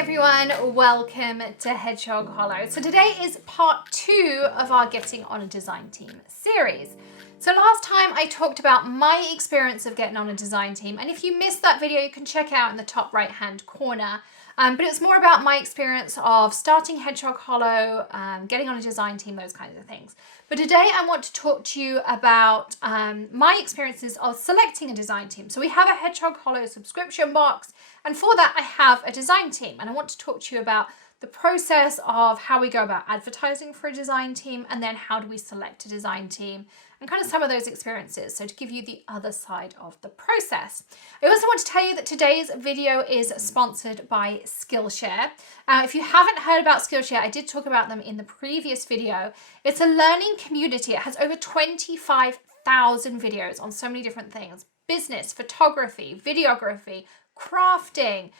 everyone, welcome to Hedgehog Hollow. So today is part 2 of our Getting on a Design Team series. So last time I talked about my experience of getting on a design team, and if you missed that video you can check out in the top right hand corner. But it's more about my experience of starting Hedgehog Hollow, getting on a design team, those kinds of things. But today I want to talk to you about my experiences of selecting a design team. So we have a Hedgehog Hollow subscription box, and for that I have a design team. And I want to talk to you about the process of how we go about advertising for a design team, and then how do we select a design team, and kind of some of those experiences, so to give you the other side of the process. I also want to tell you that today's video is sponsored by Skillshare. If you haven't heard about Skillshare, I did talk about them in the previous video. It's a learning community. It has over 25,000 videos on so many different things: business, photography, videography, crafting,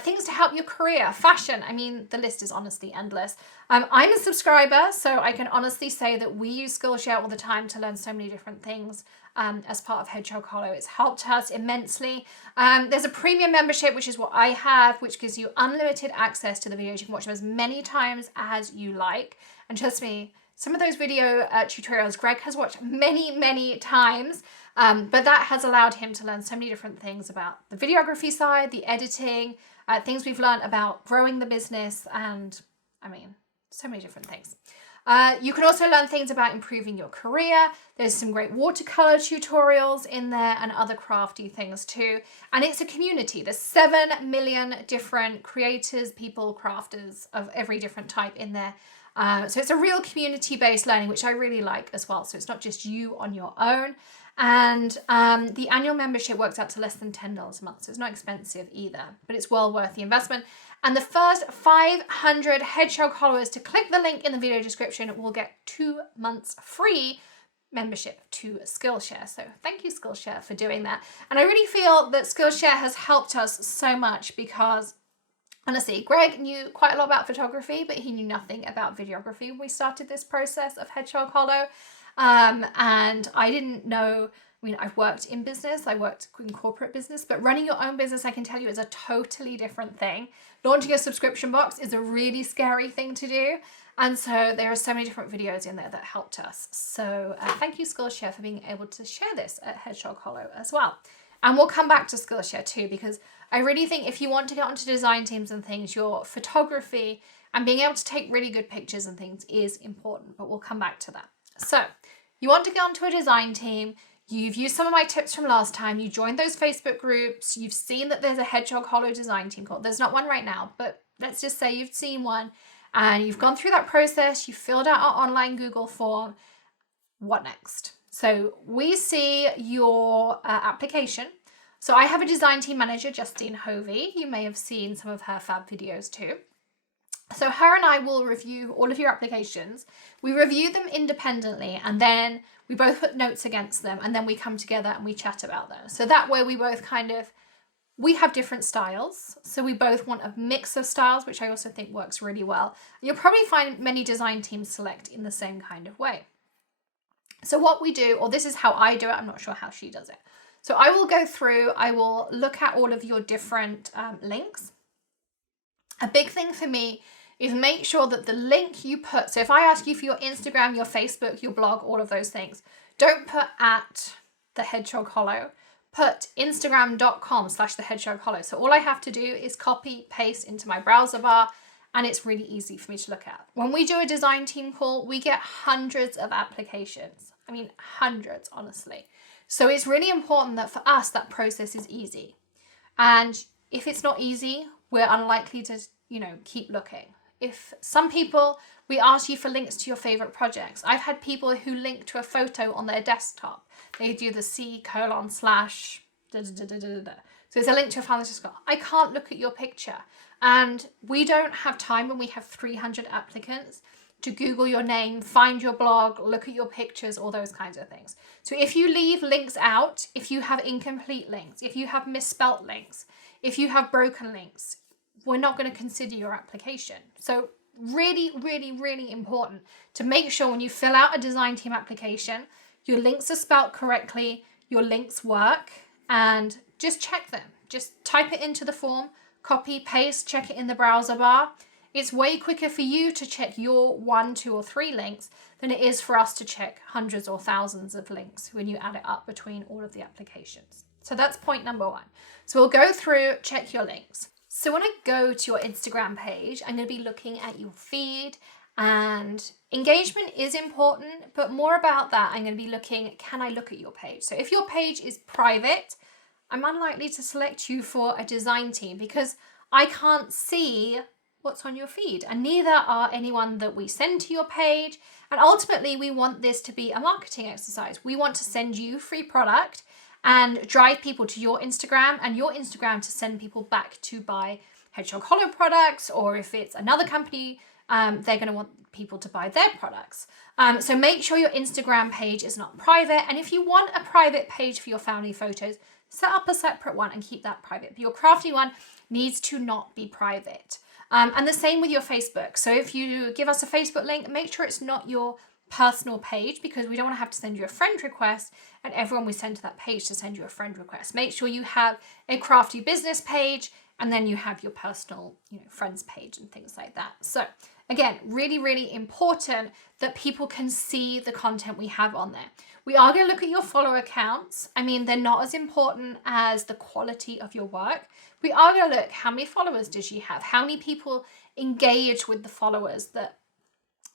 things to help your career, fashion. I mean, the list is honestly endless. I'm a subscriber, so I can honestly say that we use Skillshare all the time to learn so many different things as part of Hedgehog Hollow. It's helped us immensely. There's a premium membership, which is what I have, which gives you unlimited access to the videos. You can watch them as many times as you like. And trust me, some of those video tutorials Greg has watched many times, but that has allowed him to learn so many different things about the videography side, the editing, things we've learned about growing the business, and I mean, so many different things. You can also learn things about improving your career. There's some great watercolor tutorials in there and other crafty things too. And it's a community. There's 7 million different creators, people, crafters of every different type in there. So it's a real community-based learning, which I really like as well. So it's not just you on your own. And the annual membership works out to less than $10 a month. So it's not expensive either, but it's well worth the investment. And the first 500 Hedgehog Hollowers to click the link in the video description will get 2 months free membership to Skillshare. So thank you, Skillshare, for doing that. And I really feel that Skillshare has helped us so much because, honestly, Greg knew quite a lot about photography, but he knew nothing about videography when we started this process of Hedgehog Hollow. And I didn't know, I mean, I've worked in business, I worked in corporate business, but running your own business, I can tell you, is a totally different thing. Launching a subscription box is a really scary thing to do. And so there are so many different videos in there that helped us. So thank you, Skillshare, for being able to share this at Hedgehog Hollow as well. And we'll come back to Skillshare too, because I really think if you want to get onto design teams and things, your photography and being able to take really good pictures and things is important, but we'll come back to that. So you want to get onto a design team, you've used some of my tips from last time, you joined those Facebook groups, you've seen that there's a Hedgehog Hollow design team called, there's not one right now, but let's just say you've seen one and you've gone through that process, you filled out our online Google form. What next? So we see your application. So I have a design team manager, Justine Hovey. You may have seen some of her fab videos too. So her and I will review all of your applications. We review them independently, and then we both put notes against them, and then we come together and we chat about them. So that way we both we have different styles. So we both want a mix of styles, which I also think works really well. You'll probably find many design teams select in the same kind of way. So what we do, or this is how I do it, I'm not sure how she does it. So I will go through, I will look at all of your different links. A big thing for me is make sure that the link you put, so if I ask you for your Instagram, your Facebook, your blog, all of those things, don't put at the Hedgehog Hollow, put instagram.com/the Hedgehog Hollow. So all I have to do is copy, paste into my browser bar, and it's really easy for me to look at. When we do a design team call, we get hundreds of applications. I mean, hundreds, honestly. So it's really important that for us, that process is easy. And if it's not easy, we're unlikely to, keep looking. If some people, we ask you for links to your favorite projects. I've had people who link to a photo on their desktop. They do the C:/ So it's a link to a file that's just got, I can't look at your picture. And we don't have time when we have 300 applicants to Google your name, find your blog, look at your pictures, all those kinds of things. So if you leave links out, if you have incomplete links, if you have misspelt links, if you have broken links, we're not going to consider your application. So really, really, really important to make sure when you fill out a design team application, your links are spelt correctly, your links work, and just check them. Just type it into the form, copy, paste, check it in the browser bar. It's way quicker for you to check your 1, 2, or 3 links than it is for us to check hundreds or thousands of links when you add it up between all of the applications. So that's point number 1. So we'll go through, check your links. So when I go to your Instagram page, I'm going to be looking at your feed, and engagement is important, but more about that, I'm going to be looking, can I look at your page? So if your page is private, I'm unlikely to select you for a design team because I can't see what's on your feed, and neither are anyone that we send to your page. And ultimately, we want this to be a marketing exercise. We want to send you free product and drive people to your Instagram, and your Instagram to send people back to buy Hedgehog Hollow products, or if it's another company, they're going to want people to buy their products. So make sure your Instagram page is not private, and if you want a private page for your family photos, set up a separate one and keep that private. But your crafty one needs to not be private. And the same with your Facebook. So if you give us a Facebook link, make sure it's not your personal page, because we don't want to have to send you a friend request and everyone we send to that page to send you a friend request. Make sure you have a crafty business page, and then you have your personal, friends page and things like that. So again, really, really important that people can see the content we have on there. We are going to look at your follower accounts. I mean, they're not as important as the quality of your work. We are going to look, how many followers does she have? How many people engage with the followers that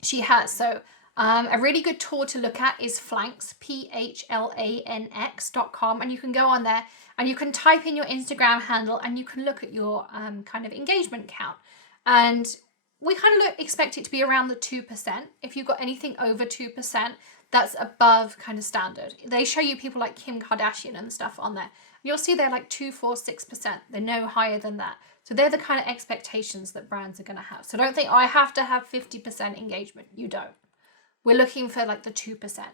she has? So a really good tool to look at is Flanks, PHLANX.com. And you can go on there and you can type in your Instagram handle and you can look at your kind of engagement count. And we kind of expect it to be around the 2%. If you've got anything over 2%, that's above kind of standard. They show you people like Kim Kardashian and stuff on there. You'll see they're like 2, 4, 6%. They're no higher than that. So they're the kind of expectations that brands are going to have. So don't think, oh, I have to have 50% engagement. You don't. We're looking for like the 2%.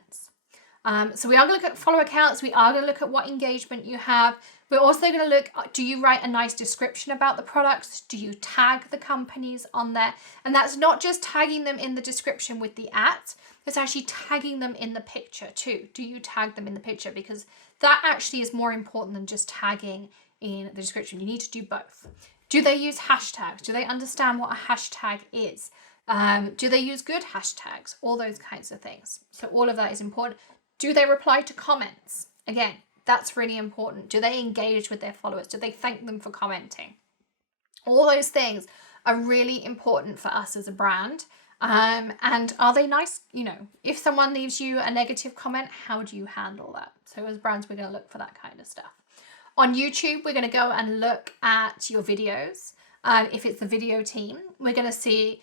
So we are going to look at follower accounts. We are going to look at what engagement you have. We're also going to look, do you write a nice description about the products? Do you tag the companies on there? And that's not just tagging them in the description with the @ it's actually tagging them in the picture too. Do you tag them in the picture? Because that actually is more important than just tagging in the description. You need to do both. Do they use hashtags? Do they understand what a hashtag is? Do they use good hashtags? All those kinds of things. So all of that is important. Do they reply to comments? Again, that's really important. Do they engage with their followers? Do they thank them for commenting? All those things are really important for us as a brand. And are they nice? If someone leaves you a negative comment, how do you handle that? So as brands, we're going to look for that kind of stuff. On YouTube, we're going to go and look at your videos. If it's the video team, we're going to see,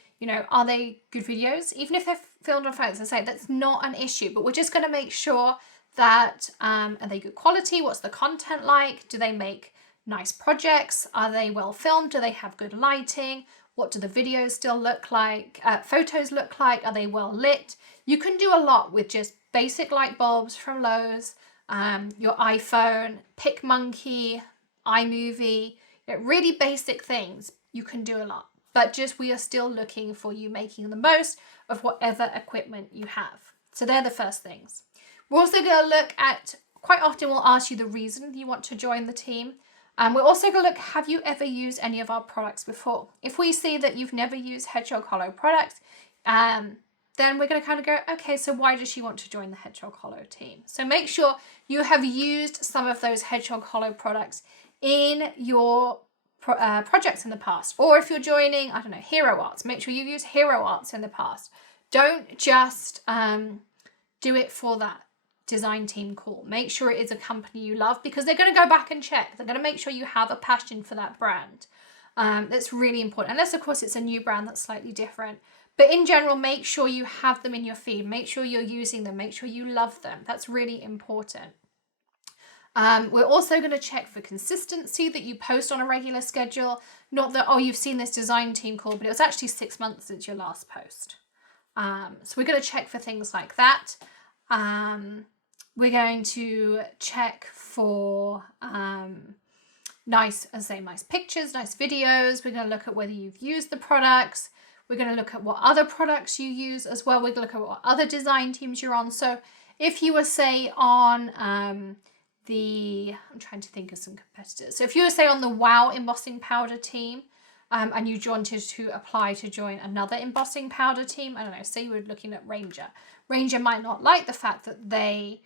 are they good videos? Even if they're filmed on phones, as I say, that's not an issue, but we're just going to make sure that, are they good quality? What's the content like? Do they make nice projects? Are they well filmed? Do they have good lighting? What do the videos still look like? Photos look like? Are they well lit? You can do a lot with just basic light bulbs from Lowe's, your iPhone, PicMonkey, iMovie, really basic things. You can do a lot, but we are still looking for you making the most of whatever equipment you have. So they're the first things. We're also going to look at, quite often we'll ask you the reason you want to join the team. We're also going to look, have you ever used any of our products before? If we see that you've never used Hedgehog Hollow products, then we're going to kind of go, okay, so why does she want to join the Hedgehog Hollow team? So make sure you have used some of those Hedgehog Hollow products in your projects in the past. Or if you're joining, I don't know, Hero Arts, make sure you've used Hero Arts in the past. Don't just do it for that design team call. Make sure it is a company you love, because they're going to go back and check. They're going to make sure you have a passion for that brand. That's really important. Unless, of course, it's a new brand that's slightly different. But in general, make sure you have them in your feed. Make sure you're using them. Make sure you love them. That's really important. We're also going to check for consistency, that you post on a regular schedule. Not that, oh, you've seen this design team call, but it was actually 6 months since your last post. So we're going to check for things like that. We're going to check for nice pictures, nice videos. We're going to look at whether you've used the products. We're going to look at what other products you use as well. We're going to look at what other design teams you're on. So if you were, say, on I'm trying to think of some competitors. So if you were, say, on the WOW embossing powder team, and you wanted to apply to join another embossing powder team, I don't know, say you were looking at Ranger. Ranger might not like the fact that they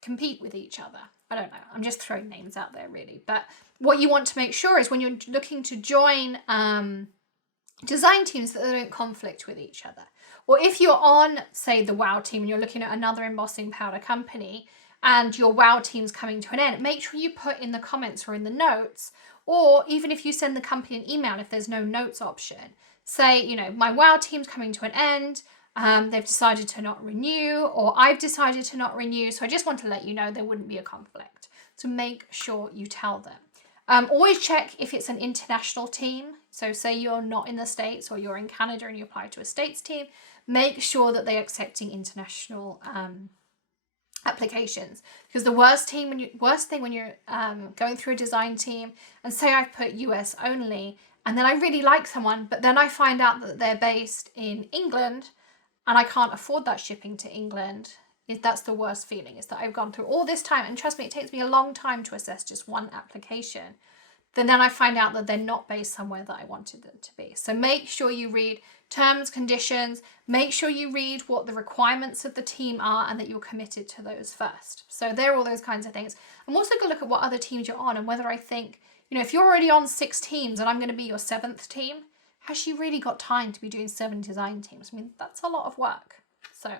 compete with each other. I don't know. I'm just throwing names out there, really. But what you want to make sure is when you're looking to join design teams, that they don't conflict with each other. Or if you're on, say, the WOW team and you're looking at another embossing powder company and your WOW team's coming to an end, make sure you put in the comments or in the notes, or even if you send the company an email, if there's no notes option, say, you know, my WOW team's coming to an end, they've decided to not renew, or I've decided to not renew, so I just want to let you know there wouldn't be a conflict. So make sure you tell them. Always check if it's an international team. So say you're not in the States or you're in Canada and you apply to a States team, make sure that they're accepting international applications. Because the worst thing when you're going through a design team, and say I've put US only, and then I really like someone, but then I find out that they're based in England and I can't afford that shipping to England, that's the worst feeling, is that I've gone through all this time, and trust me, it takes me a long time to assess just one application. Then I find out that they're not based somewhere that I wanted them to be. So make sure you read terms, conditions, make sure you read what the requirements of the team are and that you're committed to those first. So there are all those kinds of things. I'm also going to look at what other teams you're on and whether I think, you know, if you're already on 6 teams and I'm going to be your 7th team, has she really got time to be doing 7 design teams? I mean, that's a lot of work. So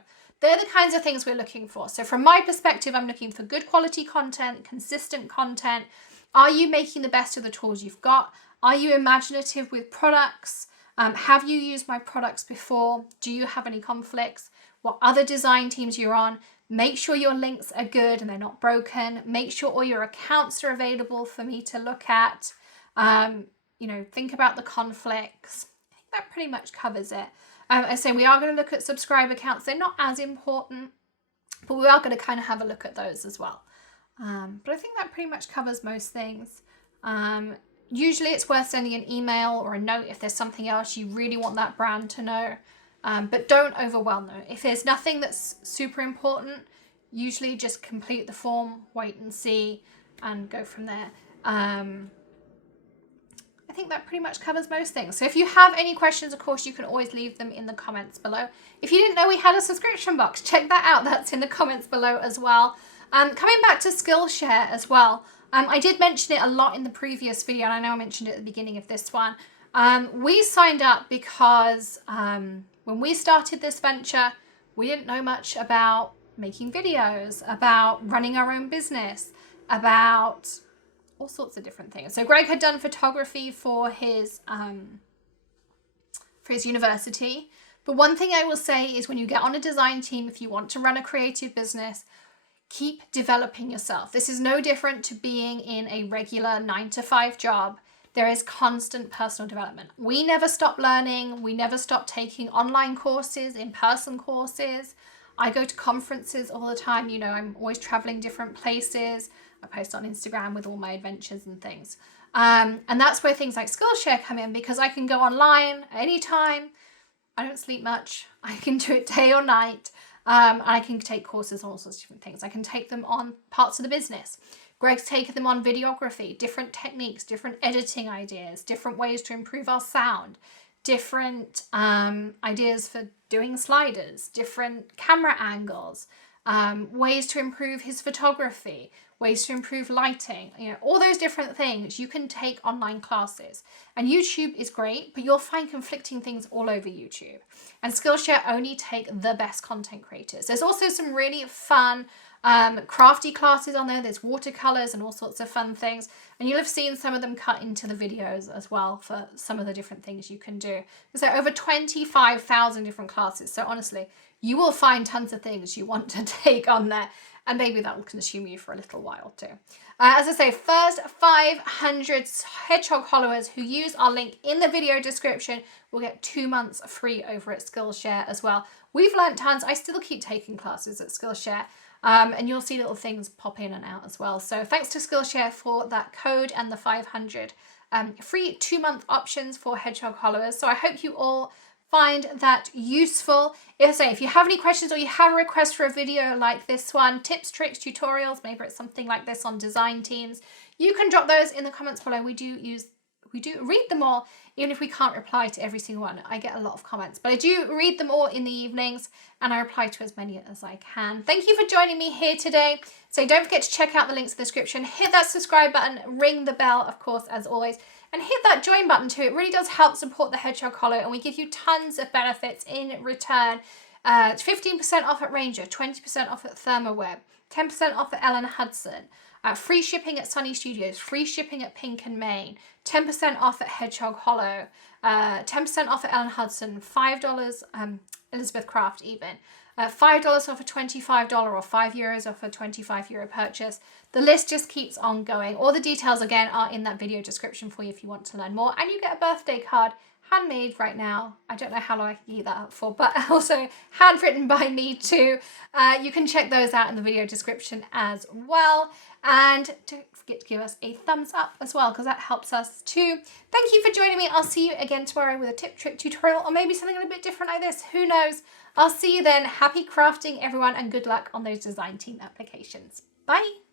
they're the kinds of things we're looking for. So from my perspective, I'm looking for good quality content, consistent content. Are you making the best of the tools you've got? Are you imaginative with products? Have you used my products before? Do you have any conflicts? What other design teams you're on? Make sure your links are good and they're not broken. Make sure all your accounts are available for me to look at. You know, think about the conflicts. I think that pretty much covers it. I say we are going to look at subscriber counts. They're not as important, but we are going to kind of have a look at those as well. But I think that pretty much covers most things. Usually it's worth sending an email or a note if there's something else you really want that brand to know. But don't overwhelm them. If there's nothing that's super important, usually just complete the form, wait and see, and go from there. I think that pretty much covers most things. So if you have any questions, of course, you can always leave them in the comments below. If you didn't know we had a subscription box, check that out. That's in the comments below as well. Coming back to Skillshare as well, I did mention it a lot in the previous video, and I know I mentioned it at the beginning of this one. We signed up because when we started this venture, we didn't know much about making videos, about running our own business, about all sorts of different things. So Greg had done photography for his university. But one thing I will say is when you get on a design team, if you want to run a creative business, keep developing yourself. This is no different to being in a regular 9-to-5 job. There is constant personal development. We never stop learning. We never stop taking online courses, in-person courses. I go to conferences all the time. You know, I'm always traveling different places. I post on Instagram with all my adventures and things. And that's where things like Skillshare come in, because I can go online anytime. I don't sleep much. I can do it day or night. I can take courses on all sorts of different things. I can take them on parts of the business. Greg's taken them on videography, different techniques, different editing ideas, different ways to improve our sound, different ideas for doing sliders, different camera angles, ways to improve his photography, ways to improve lighting, you know, all those different things. You can take online classes, and YouTube is great, but you'll find conflicting things all over YouTube. And Skillshare only take the best content creators. There's also some really fun crafty classes on there. There's watercolors and all sorts of fun things, and you'll have seen some of them cut into the videos as well for some of the different things you can do. There's over 25,000 different classes, so honestly you will find tons of things you want to take on there, and maybe that will consume you for a little while too. As I say, first 500 Hedgehog followers who use our link in the video description will get 2 months free over at Skillshare as well. We've learned tons. I still keep taking classes at Skillshare, and you'll see little things pop in and out as well. So thanks to Skillshare for that code and the 500 free 2-month options for Hedgehog followers. So I hope you all find that useful. If you have any questions or you have a request for a video like this one, tips, tricks, tutorials, maybe it's something like this on design teams, you can drop those in the comments below. We do read them all, even if we can't reply to every single one. I get a lot of comments, but I do read them all in the evenings and I reply to as many as I can. Thank you for joining me here today. So don't forget to check out the links in the description, hit that subscribe button, ring the bell, of course, as always, and hit that join button too. It really does help support the Hedgehog Hollow, and we give you tons of benefits in return. 15% off at Ranger, 20% off at ThermoWeb, 10% off at Ellen Hudson, free shipping at Sunny Studios, free shipping at Pink and Main, 10% off at Hedgehog Hollow, 10% off at Ellen Hudson, $5 Elizabeth Craft even, $5 off a $25 or €5 off a €25 purchase. The list just keeps on going. All the details again are in that video description for you if you want to learn more, and you get a birthday card handmade right now. I don't know how long I can keep that up for, but also handwritten by me too. You can check those out in the video description as well. And don't forget to give us a thumbs up as well, because that helps us too. Thank you for joining me. I'll see you again tomorrow with a tip, trick, tutorial, or maybe something a little bit different like this. Who knows? I'll see you then. Happy crafting, everyone, and good luck on those design team applications. Bye.